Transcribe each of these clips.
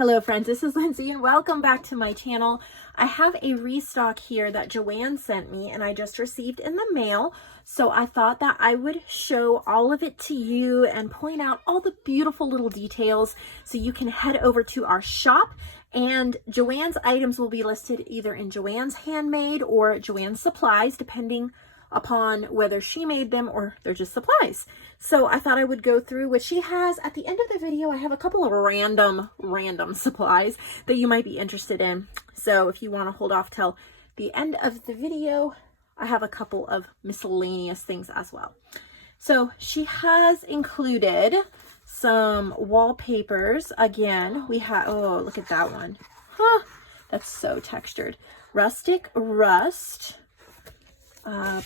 Hello friends, this is Lindsay and welcome back to my channel. I have a restock here that JoAnn sent me and I just received in the mail. So I thought that I would show all of it to you and point out all the beautiful little details so you can head over to our shop, and JoAnn's items will be listed either in JoAnn's Handmade or JoAnn's Supplies, depending upon whether she made them or they're just supplies. So I thought I would go through what she has. At the end of the video, I have a couple of random supplies that you might be interested in. So if you want to hold off till the end of the video, I have a couple of miscellaneous things as well. So she has included some wallpapers. Again, we have, oh, look at that one. Huh, that's so textured. Rustic Rust.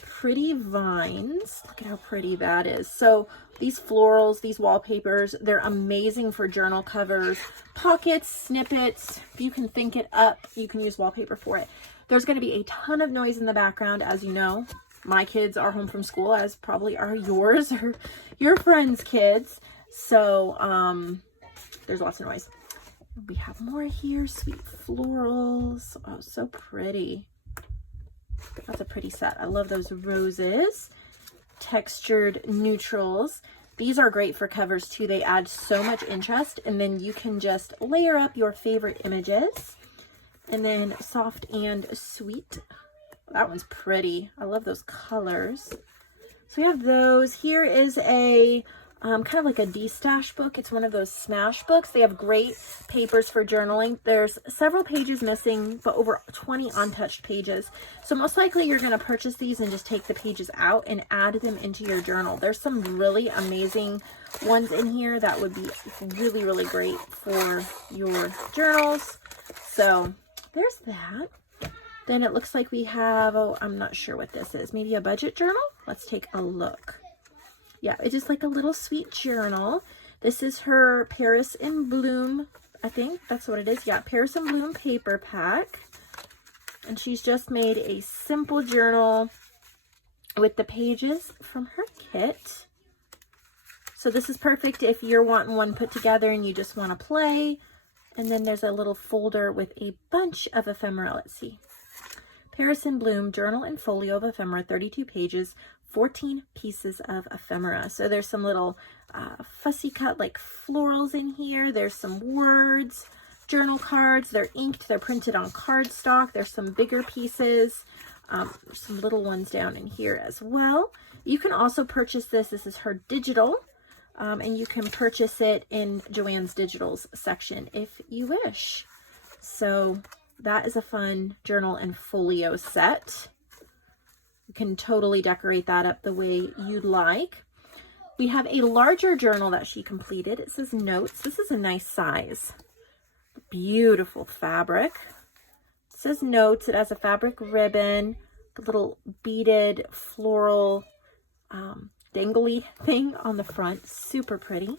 Pretty vines. Look at how pretty that is. So these florals, these wallpapers, they're amazing for journal covers, pockets, snippets. If you can think it up, you can use wallpaper for it. There's going to be a ton of noise in the background. As you know, my kids are home from school, as probably are yours or your friends' kids. So there's lots of noise. We have more here. Sweet florals. Oh, so pretty. That's a pretty set. I love those roses. Textured neutrals. These are great for covers too. They add so much interest, and then you can just layer up your favorite images. And then soft and sweet. That one's pretty. I love those colors. So we have those. Here is a kind of like a de-stash book. It's one of those smash books. They have great papers for journaling. There's several pages missing, but over 20 untouched pages. So most likely you're going to purchase these and just take the pages out and add them into your journal. There's some really amazing ones in here that would be really, really great for your journals. So there's that. Then it looks like we have, oh, I'm not sure what this is. Maybe a budget journal? Let's take a look. Yeah, it's just like a little sweet journal. This is her Paris in Bloom, I think that's what it is. Yeah, Paris in Bloom paper pack. And she's just made a simple journal with the pages from her kit. So this is perfect if you're wanting one put together and you just want to play. And then there's a little folder with a bunch of ephemera. Let's see. Paris in Bloom, journal and folio of ephemera, 32 pages, 14 pieces of ephemera. So there's some little fussy cut like florals in here. There's some words, journal cards. They're inked. They're printed on cardstock. There's some bigger pieces. Some little ones down in here as well. You can also purchase this. This is her digital. And you can purchase it in JoAnn's Digitals section if you wish. So that is a fun journal and folio set. You can totally decorate that up the way you'd like. We have a larger journal that she completed. It says notes. This is a nice size. Beautiful fabric. It says notes. It has a fabric ribbon, the little beaded floral dangly thing on the front. Super pretty.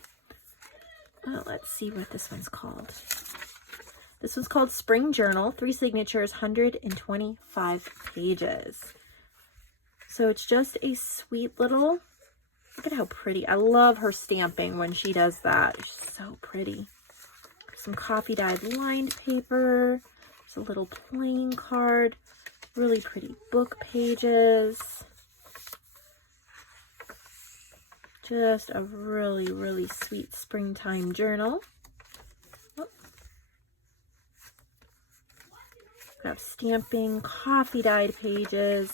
Let's see what this one's called. This one's called Spring Journal. 3 signatures, 125 pages. So it's just a sweet little, look at how pretty. I love her stamping when she does that. It's so pretty. Some coffee dyed lined paper. There's a little playing card. Really pretty book pages. Just a really, really sweet springtime journal. Oh. Got stamping, coffee dyed pages,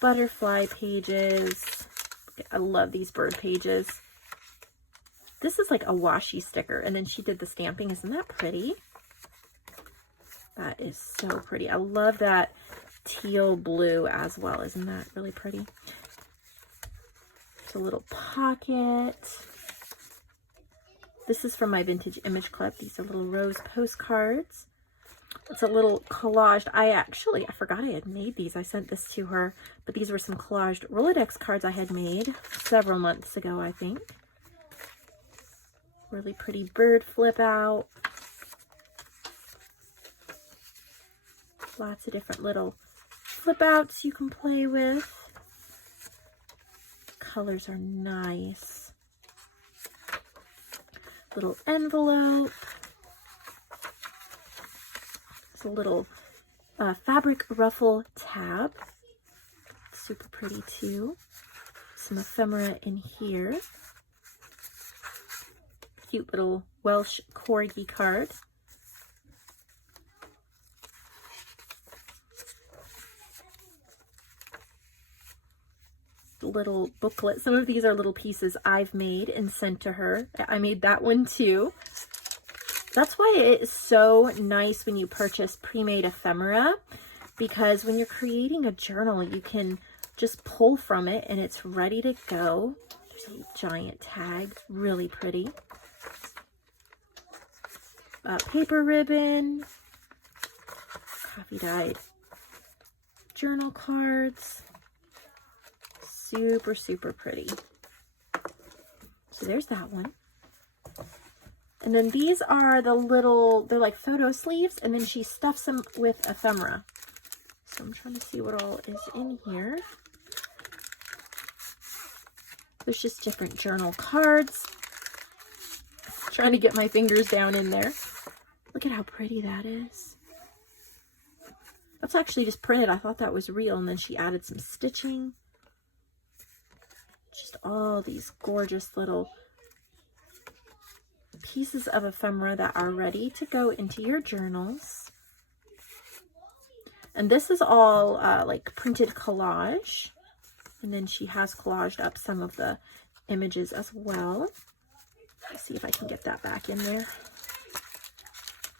butterfly pages. I love these bird pages. This is like a washi sticker, and then she did the stamping. Isn't that pretty? That is so pretty. I love that teal blue as well. Isn't that really pretty? It's a little pocket. This is from my vintage image club. These are little rose postcards. It's a little collaged. I forgot I had made these. I sent this to her, but these were some collaged Rolodex cards I had made several months ago, I think. Really pretty bird flip out. Lots of different little flip outs you can play with. Colors are nice. Little envelope. It's a little fabric ruffle tab. Super pretty too. Some ephemera in here. Cute little Welsh corgi card. Little booklet. Some of these are little pieces I've made and sent to her. I made that one too. That's why it is so nice when you purchase pre-made ephemera, because when you're creating a journal, you can just pull from it and it's ready to go. There's a giant tag, really pretty. Paper ribbon, coffee dyed journal cards. Super, super pretty. So there's that one. And then these are the little, they're like photo sleeves, and then she stuffs them with ephemera. So I'm trying to see what all is in here. There's just different journal cards. Trying to get my fingers down in there. Look at how pretty that is. That's actually just printed. I thought that was real, and then she added some stitching. Just all these gorgeous little pieces of ephemera that are ready to go into your journals. And this is all like printed collage. And then she has collaged up some of the images as well. Let's see if I can get that back in there.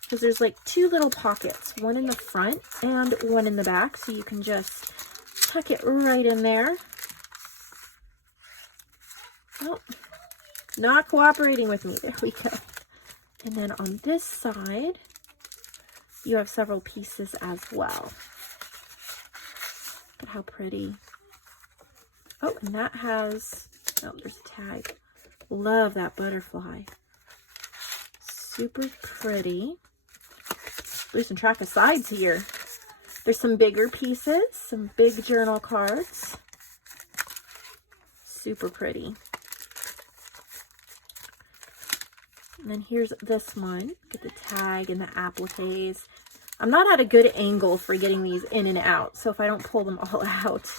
Because there's like two little pockets, one in the front and one in the back. So you can just tuck it right in there. Oh, not cooperating with me. There we go. And then on this side, you have several pieces as well. Look at how pretty. Oh, and that has, oh, there's a tag. Love that butterfly. Super pretty. Losing track of sides here. There's some bigger pieces, some big journal cards. Super pretty. And then here's this one. Get the tag and the appliques. I'm not at a good angle for getting these in and out, so if I don't pull them all out,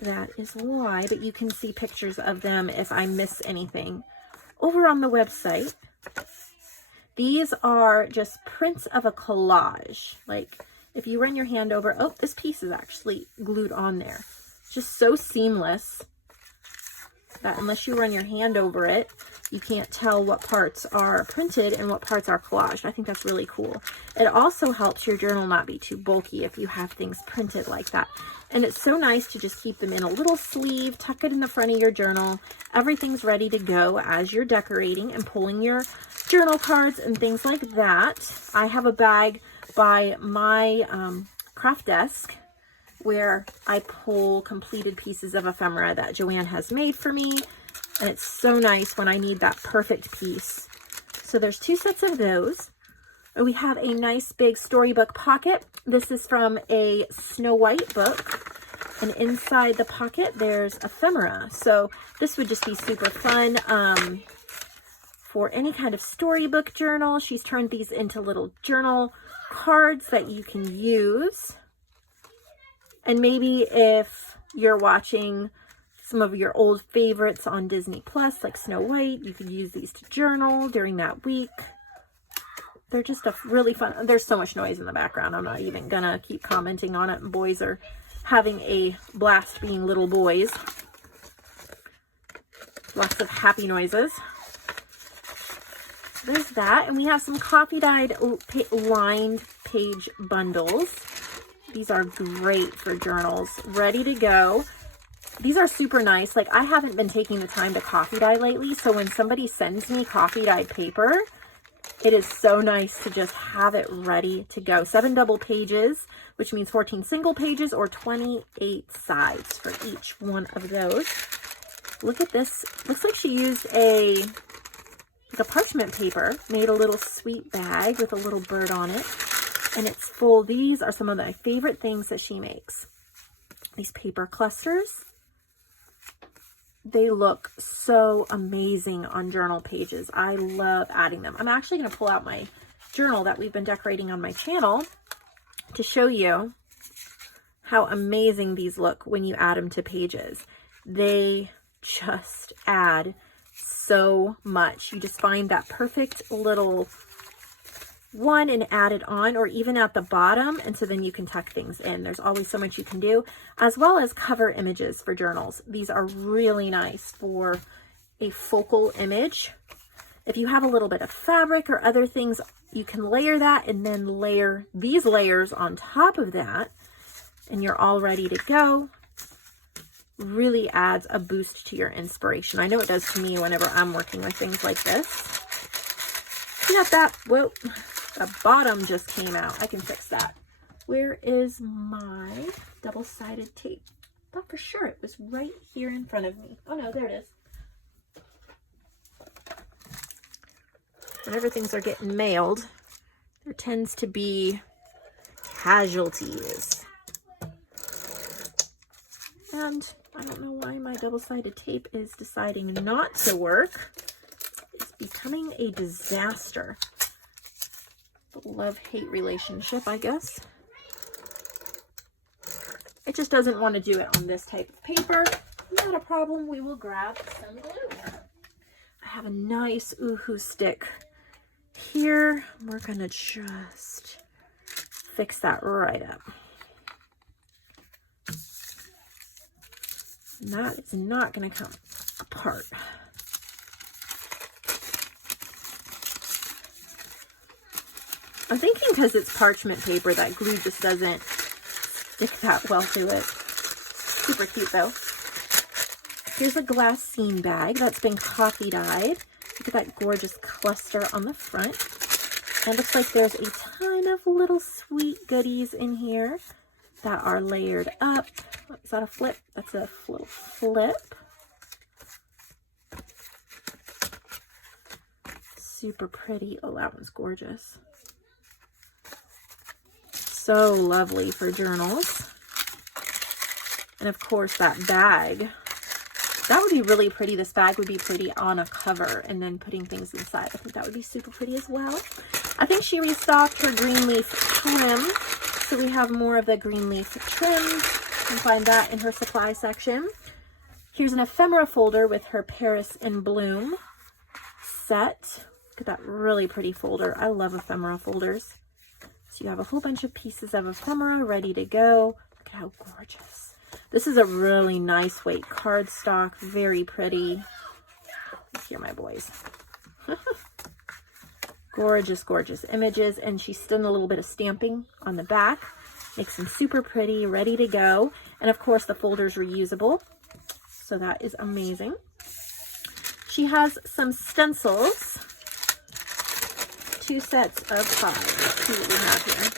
that is why. But you can see pictures of them if I miss anything over on the website. These are just prints of a collage. Like if you run your hand over, oh, this piece is actually glued on there. It's just so seamless that unless you run your hand over it, you can't tell what parts are printed and what parts are collaged. I think that's really cool. It also helps your journal not be too bulky if you have things printed like that. And it's so nice to just keep them in a little sleeve, tuck it in the front of your journal. Everything's ready to go as you're decorating and pulling your journal cards and things like that. I have a bag by my craft desk where I pull completed pieces of ephemera that JoAnn has made for me. And it's so nice when I need that perfect piece. So there's two sets of those. And we have a nice big storybook pocket. This is from a Snow White book. And inside the pocket, there's ephemera. So this would just be super fun for any kind of storybook journal. She's turned these into little journal cards that you can use. And maybe if you're watching some of your old favorites on Disney Plus, like Snow White, you could use these to journal during that week. They're just a really fun, there's so much noise in the background. I'm not even gonna keep commenting on it. Boys are having a blast being little boys. Lots of happy noises. So there's that. And we have some coffee dyed lined page bundles. These are great for journals, ready to go. These are super nice. Like, I haven't been taking the time to coffee dye lately, so when somebody sends me coffee dyed paper, it is so nice to just have it ready to go. 7 double pages, which means 14 single pages, or 28 sides for each one of those. Look at this. Looks like she used a parchment paper, made a little sweet bag with a little bird on it, and it's full. These are some of my favorite things that she makes. These paper clusters. They look so amazing on journal pages. I love adding them. I'm actually going to pull out my journal that we've been decorating on my channel to show you how amazing these look when you add them to pages. They just add so much. You just find that perfect little one and add it on, or even at the bottom, and so then you can tuck things in. There's always so much you can do, as well as cover images for journals. These are really nice for a focal image. If you have a little bit of fabric or other things, you can layer that and then layer these layers on top of that, and you're all ready to go. Really adds a boost to your inspiration. I know it does to me whenever I'm working with things like this. See that? Whoa. The bottom just came out. I can fix that. Where is my double-sided tape? I thought for sure it was right here in front of me. Oh no, there it is. Whenever things are getting mailed, there tends to be casualties. And I don't know why my double-sided tape is deciding not to work. It's becoming a disaster. Love-hate relationship, I guess. It just doesn't want to do it on this type of paper. Not a problem. We will grab some glue. I have a nice Oohoo stick here. We're going to just fix that right up. And that is not going to come apart. I'm thinking because it's parchment paper, that glue just doesn't stick that well to it. Super cute though. Here's a glassine bag that's been coffee dyed. Look at that gorgeous cluster on the front. And it looks like there's a ton of little sweet goodies in here that are layered up. Is that a flip? That's a little flip. Super pretty. Oh, that one's gorgeous. So lovely for journals. And of course that bag, that would be really pretty. This bag would be pretty on a cover and then putting things inside. I think that would be super pretty as well. I think she restocked her green leaf trim. So we have more of the green leaf trim. You can find that in her supply section. Here's an ephemera folder with her Paris in Bloom set. Look at that really pretty folder. I love ephemera folders. So you have a whole bunch of pieces of ephemera ready to go. Look at how gorgeous. This is a really nice weight cardstock. Very pretty. Let's hear my boys. Gorgeous, gorgeous images. And she's done a little bit of stamping on the back. Makes them super pretty, ready to go. And of course the folder's reusable. So that is amazing. She has some stencils. 2 sets of 5. Let's see what we have here.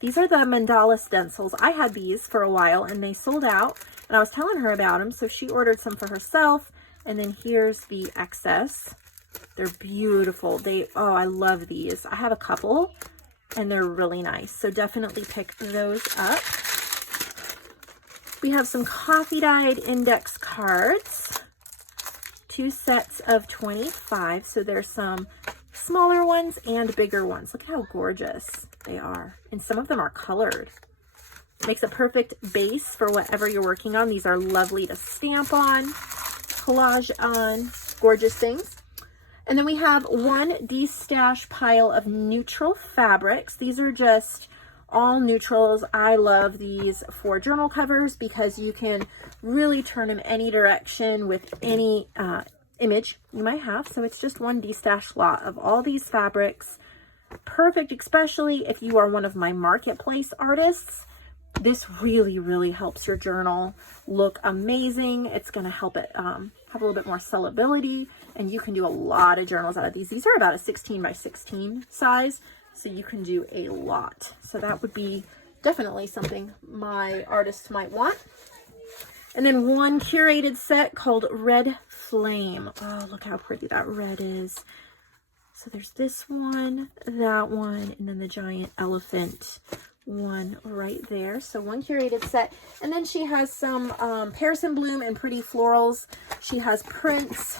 These are the mandala stencils. I had these for a while and they sold out, and I was telling her about them, so she ordered some for herself. And then here's the excess. They're beautiful. Oh, I love these. I have a couple and they're really nice, so definitely pick those up. We have some coffee dyed index cards. 2 sets of 25. So there's some smaller ones and bigger ones. Look how gorgeous they are. And some of them are colored. Makes a perfect base for whatever you're working on. These are lovely to stamp on, collage on, gorgeous things. And then we have one destash pile of neutral fabrics. These are just all neutrals. I love these for journal covers because you can really turn them any direction with any image you might have. So it's just one destash lot of all these fabrics. Perfect, especially if you are one of my marketplace artists. This really, really helps your journal look amazing. It's going to help it have a little bit more sellability, and you can do a lot of journals out of these. These are about a 16 by 16 size, so you can do a lot. So that would be definitely something my artists might want. And then one curated set called Red Flame. Oh, look how pretty that red is. So there's this one, that one, and then the giant elephant one right there. So one curated set. And then she has some Paris in Bloom and Pretty Florals. She has prints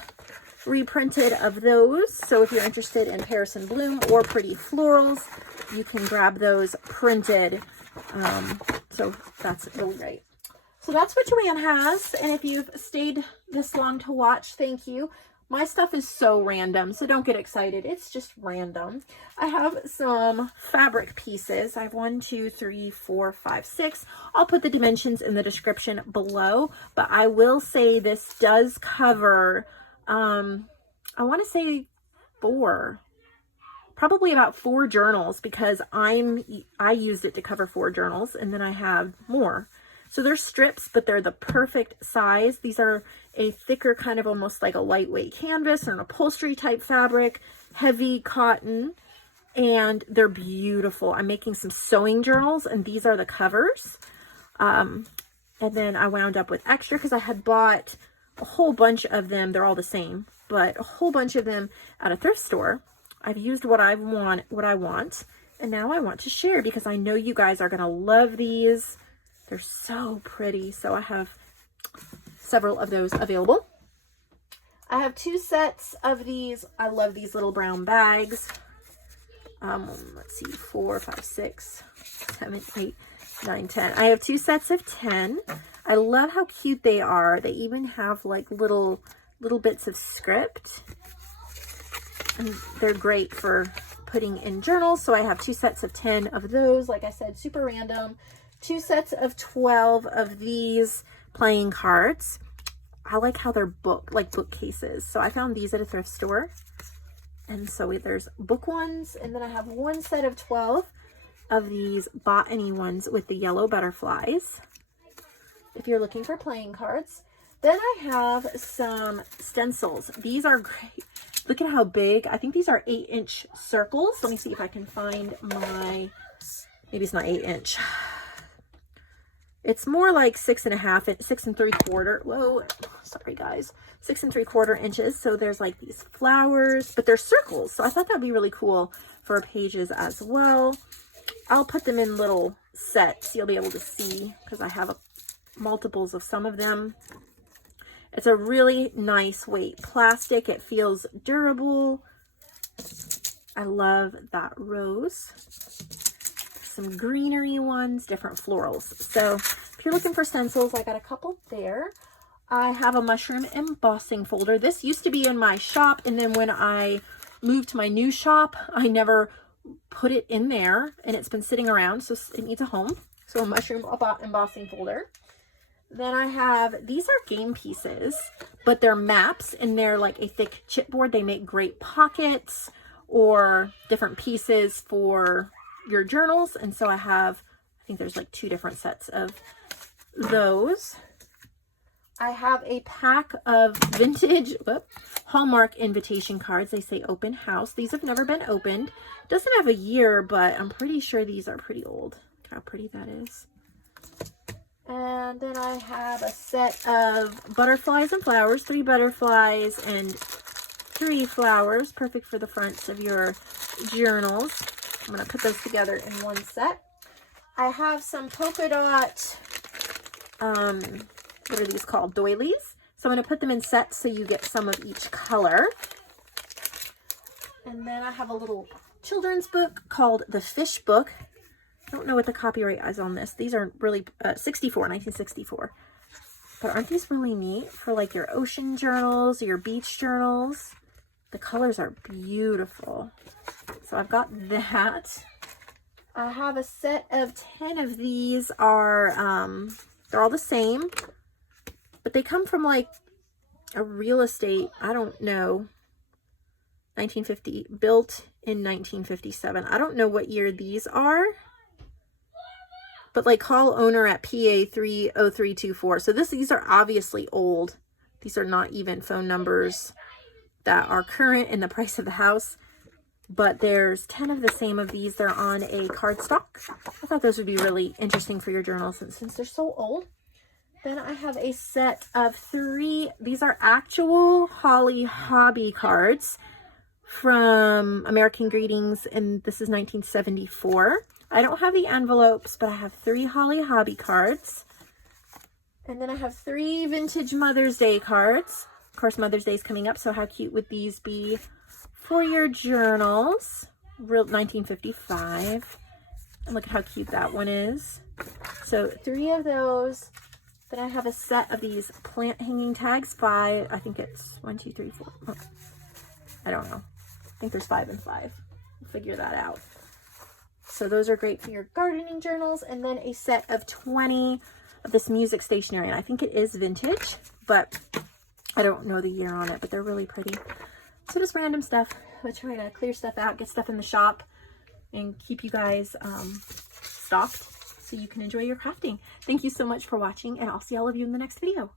reprinted of those. So if you're interested in Paris in Bloom or Pretty Florals, you can grab those printed. So that's really great. So that's what JoAnn has. And if you've stayed this long to watch, thank you. My stuff is so random, so don't get excited. It's just random. I have some fabric pieces. I have 1, 2, 3, 4, 5, 6. I'll put the dimensions in the description below, but I will say this does cover, I want to say 4, probably about 4 journals, because I used it to cover 4 journals, and then I have more. So they're strips, but they're the perfect size. These are a thicker, kind of almost like a lightweight canvas or an upholstery type fabric, heavy cotton, and they're beautiful. I'm making some sewing journals, and these are the covers. And then I wound up with extra because I had bought a whole bunch of them. They're all the same, but a whole bunch of them at a thrift store. I've used what I want, and now I want to share because I know you guys are going to love these. They're so pretty. So I have several of those available. I have 2 sets of these. I love these little brown bags. Let's see, 4, 5, 6, 7, 8, 9, 10. I have 2 sets of 10. I love how cute they are. They even have like little bits of script. And they're great for putting in journals. So I have 2 sets of 10 of those. Like I said, super random. 2 sets of 12 of these playing cards. I like how they're bookcases. So I found these at a thrift store. And so there's book ones. And then I have 1 set of 12 of these botany ones with the yellow butterflies, if you're looking for playing cards. Then I have some stencils. These are great. Look at how big. I think these are 8-inch circles. Let me see if I can find my, maybe it's not 8-inch. It's more like 6.5, 6 3/4. Whoa, sorry guys, 6 3/4 inches. So there's like these flowers, but they're circles. So I thought that'd be really cool for pages as well. I'll put them in little sets. You'll be able to see because I have multiples of some of them. It's a really nice weight plastic. It feels durable. I love that rose. Some greenery ones, different florals. So if you're looking for stencils, I got a couple there. I have a mushroom embossing folder. This used to be in my shop, and then when I moved to my new shop, I never put it in there, and it's been sitting around, so it needs a home. So a mushroom embossing folder. Then I have, these are game pieces, but they're maps, and they're like a thick chipboard. They make great pockets or different pieces for your journals. And so I have, I think there's like 2 different sets of those. I have a pack of vintage Hallmark invitation cards. They say open house. These have never been opened. Doesn't have a year, but I'm pretty sure these are pretty old. Look how pretty that is. And then I have a set of butterflies and flowers, 3 butterflies and 3 flowers, perfect for the fronts of your journals. I'm going to put those together in one set. I have some polka dot, what are these called? Doilies. So I'm going to put them in sets so you get some of each color. And then I have a little children's book called The Fish Book. I don't know what the copyright is on this. These are really 1964. But aren't these really neat for like your ocean journals, your beach journals? The colors are beautiful. So I've got that. I have a set of 10 of these. They're all the same, but they come from like a real estate, I don't know, 1950, built in 1957. I don't know what year these are, but like call owner at PA 30324. So these are obviously old. These are not even phone numbers that are current in the price of the house, but there's 10 of the same of these. They're on a cardstock. I thought those would be really interesting for your journal since they're so old. Then I have a set of 3. These are actual Holly hobby cards from American Greetings, and this is 1974. I don't have the envelopes, but I have 3 Holly hobby cards. And then I have 3 vintage Mother's Day cards. Of course, Mother's Day is coming up, so how cute would these be for your journals? real 1955. And look at how cute that one is. So 3 of those. Then I have a set of these plant hanging tags, 5. I think it's 1, 2, 3, 4. Oh, I don't know. I think there's 5 and 5. We'll figure that out. So those are great for your gardening journals. And then a set of 20 of this music stationery. And I think it is vintage, but I don't know the year on it, but they're really pretty. So just random stuff. We're trying to clear stuff out, get stuff in the shop, and keep you guys stocked so you can enjoy your crafting. Thank you so much for watching, and I'll see all of you in the next video.